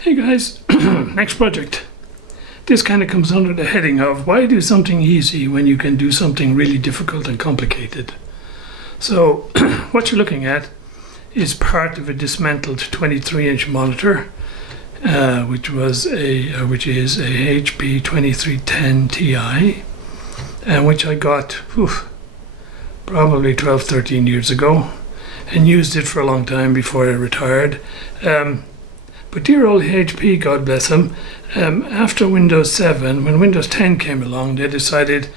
Hey guys, next project. This kind of comes under the heading of why do something easy when you can do something really difficult and complicated. So what you're looking at is part of a dismantled 23-inch monitor, which is a HP2310ti, and which I got probably 12-13 years ago, and used it for a long time before I retired. But dear old HP, God bless them, after Windows 7, when Windows 10 came along, they decided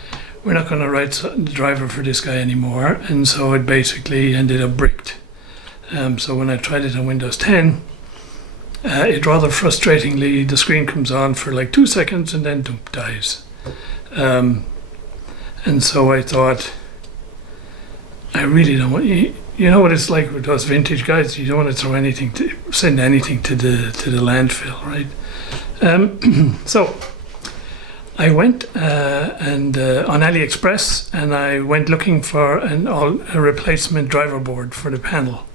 we're not going to write the driver for this guy anymore, and so it basically ended up bricked. So when I tried it on Windows 10, it rather frustratingly, the screen comes on for like 2 seconds and then dies. And so I thought, I really don't want you know what it's like with those vintage guys. You don't want to send anything to the landfill, right? So I went on AliExpress, and I went looking for a replacement driver board for the panel.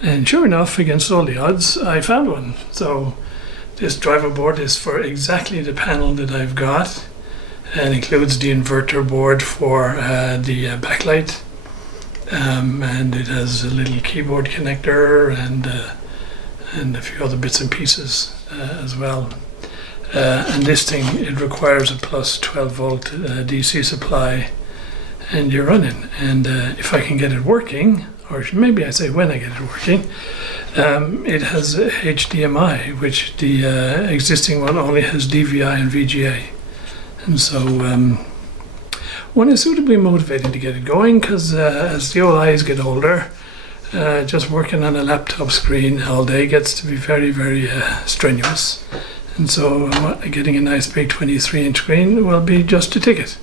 And sure enough, against all the odds, I found one. So this driver board is for exactly the panel that I've got, and includes the inverter board for the backlight. And it has a little keyboard connector and a few other bits and pieces as well. And this thing, it requires a plus 12 volt DC supply, and you're running. And if I can get it working, or maybe I say when I get it working, it has HDMI, which the existing one only has DVI and VGA. And so one is suitably motivated to get it going, because as the old eyes get older, just working on a laptop screen all day gets to be very, very strenuous. And so getting a nice big 23-inch screen will be just a ticket.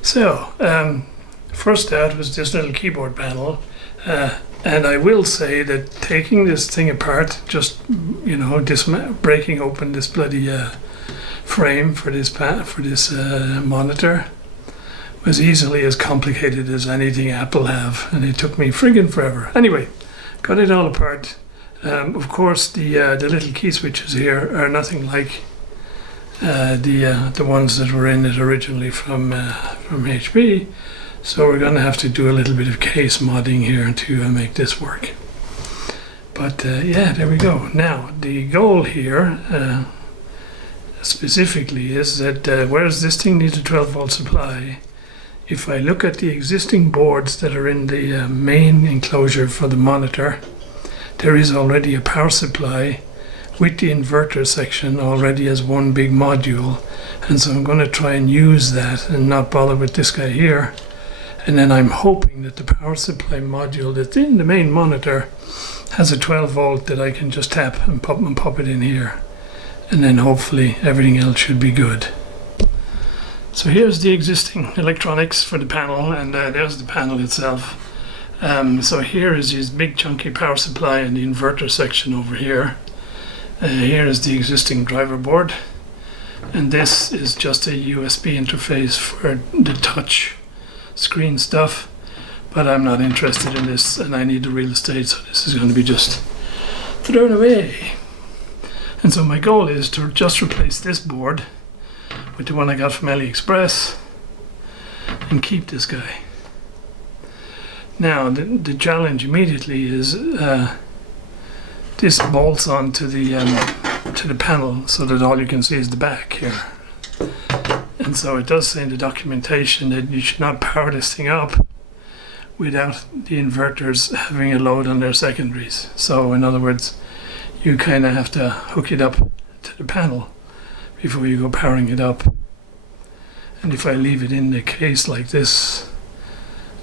So first out was this little keyboard panel, and I will say that taking this thing apart, just breaking open this bloody frame for this monitor, was easily as complicated as anything Apple have, and it took me friggin' forever. Anyway, got it all apart. Of course, the little key switches here are nothing like the ones that were in it originally from HP. So we're going to have to do a little bit of case modding here to make this work. But yeah, there we go. Now, the goal here specifically is that whereas this thing needs a 12 volt supply, if I look at the existing boards that are in the main enclosure for the monitor, there is already a power supply with the inverter section already as one big module. And so I'm going to try and use that and not bother with this guy here. And then I'm hoping that the power supply module that's in the main monitor has a 12 volt that I can just tap and pop it in here. And then hopefully everything else should be good. So here's the existing electronics for the panel, and there's the panel itself. So here is his big chunky power supply and the inverter section over here. Here is the existing driver board, and this is just a USB interface for the touch screen stuff, but I'm not interested in this, and I need the real estate, so this is going to be just thrown away. And so my goal is to just replace this board with the one I got from AliExpress and keep this guy. Now the challenge immediately is this bolts onto to the panel so that all you can see is the back here. And so it does say in the documentation that you should not power this thing up without the inverters having a load on their secondaries. So in other words, you kind of have to hook it up to the panel before you go powering it up. And if I leave it in the case like this,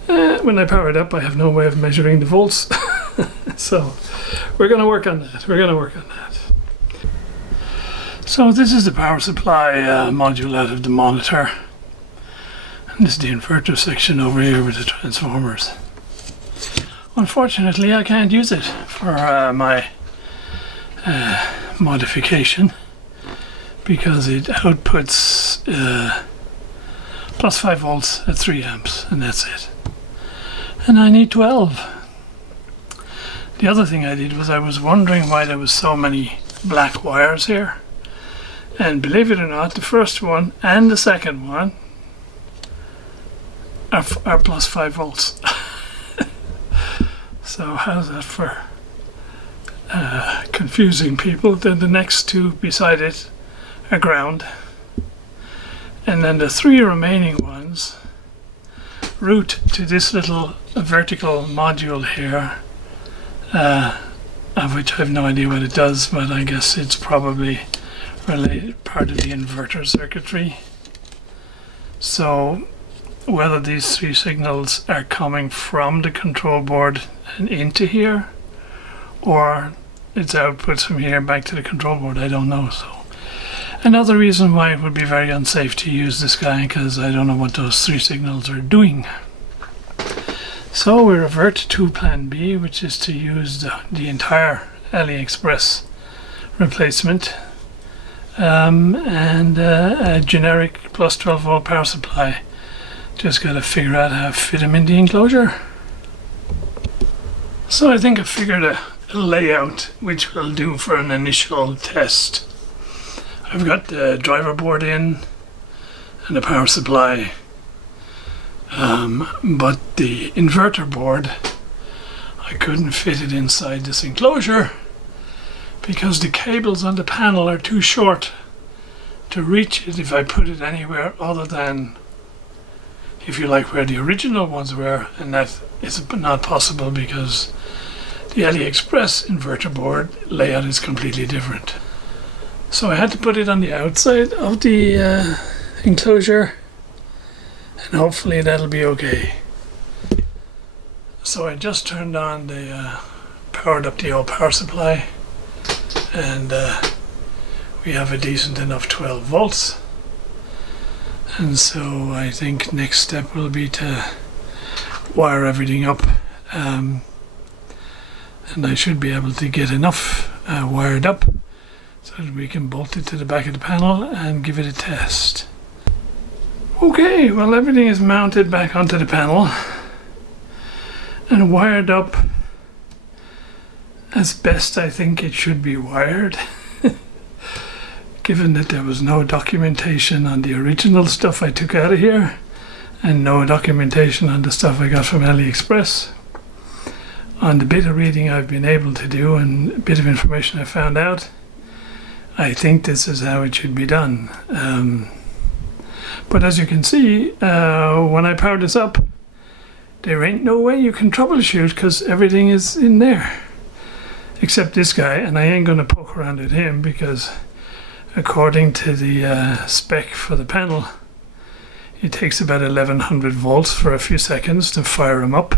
when I power it up, I have no way of measuring the volts. So we're going to work on that. So this is the power supply module out of the monitor. And this is the inverter section over here with the transformers. Unfortunately, I can't use it for my modification, because it outputs plus 5 volts at 3 amps, and that's it. And I need 12. The other thing I did was I was wondering why there was so many black wires here. And believe it or not, the first one and the second one are plus 5 volts. So how's that for confusing people? Then the next two beside it are ground. And then the 3 remaining ones route to this little vertical module here, of which I have no idea what it does, but I guess it's probably related part of the inverter circuitry. So whether these 3 signals are coming from the control board and into here, or its outputs from here back to the control board, I don't know. So another reason why it would be very unsafe to use this guy, because I don't know what those 3 signals are doing. So we revert to plan B, which is to use the entire AliExpress replacement and a generic plus 12 volt power supply. Just got to figure out how to fit them in the enclosure. So I think I figured a layout which will do for an initial test. I've got the driver board in and the power supply, but the inverter board, I couldn't fit it inside this enclosure because the cables on the panel are too short to reach it if I put it anywhere other than, if you like, where the original ones were, and that is not possible because the AliExpress inverter board layout is completely different. So I had to put it on the outside of the enclosure, and hopefully that'll be okay. So I just turned on the powered up the old power supply, and we have a decent enough 12 volts. And so I think next step will be to wire everything up, and I should be able to get enough wired up so that we can bolt it to the back of the panel and give it a test. Okay, well, everything is mounted back onto the panel and wired up as best I think it should be wired. Given that there was no documentation on the original stuff I took out of here and no documentation on the stuff I got from AliExpress, on the bit of reading I've been able to do and a bit of information I found out, I think this is how it should be done. But as you can see, when I power this up, there ain't no way you can troubleshoot because everything is in there. Except this guy, and I ain't going to poke around at him because according to the spec for the panel, it takes about 1100 volts for a few seconds to fire him up,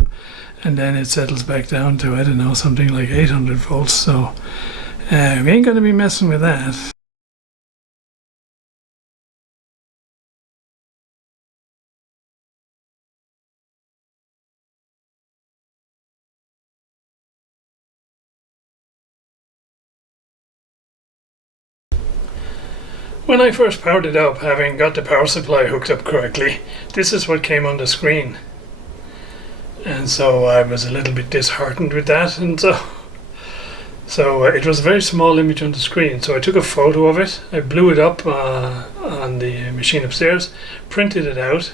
and then it settles back down to, I don't know, something like 800 volts. So we ain't going to be messing with that. When I first powered it up, having got the power supply hooked up correctly, this is what came on the screen. And so I was a little bit disheartened with that, and so it was a very small image on the screen. So I took a photo of it, I blew it up on the machine upstairs, printed it out,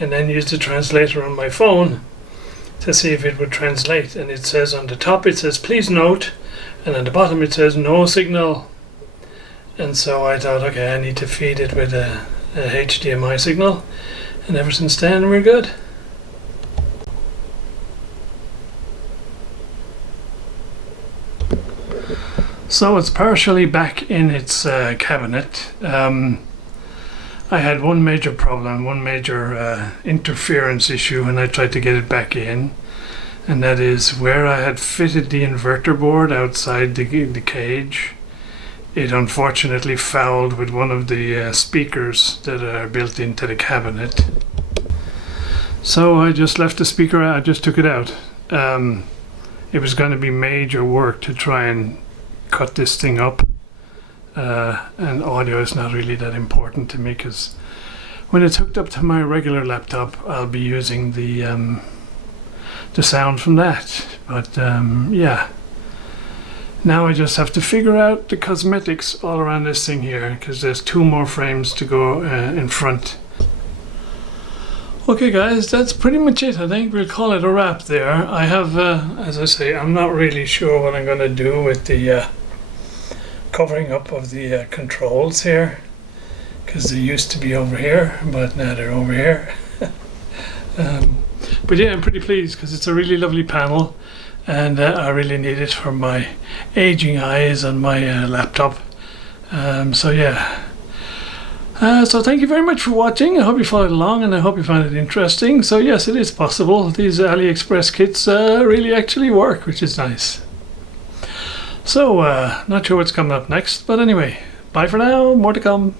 and then used the translator on my phone to see if it would translate. And it says on the top, it says please note, and on the bottom it says no signal. And so I thought, okay, I need to feed it with a HDMI signal, and ever since then we're good. So it's partially back in its cabinet. I had one major problem, one major interference issue when I tried to get it back in, and that is where I had fitted the inverter board outside the cage. It unfortunately fouled with one of the speakers that are built into the cabinet. So I just left the speaker out, I just took it out. It was going to be major work to try and cut this thing up. And audio is not really that important to me because when it's hooked up to my regular laptop, I'll be using the sound from that. But yeah. Now I just have to figure out the cosmetics all around this thing here, because there's 2 more frames to go in front. Okay guys, that's pretty much it. I think we'll call it a wrap there. I have, as I say, I'm not really sure what I'm going to do with the covering up of the controls here, because they used to be over here, but now they're over here. But yeah, I'm pretty pleased because it's a really lovely panel, and I really need it for my aging eyes on my laptop. So yeah. So thank you very much for watching. I hope you followed along and I hope you found it interesting. So yes, it is possible. These AliExpress kits really actually work, which is nice. So not sure what's coming up next, but anyway, bye for now. More to come.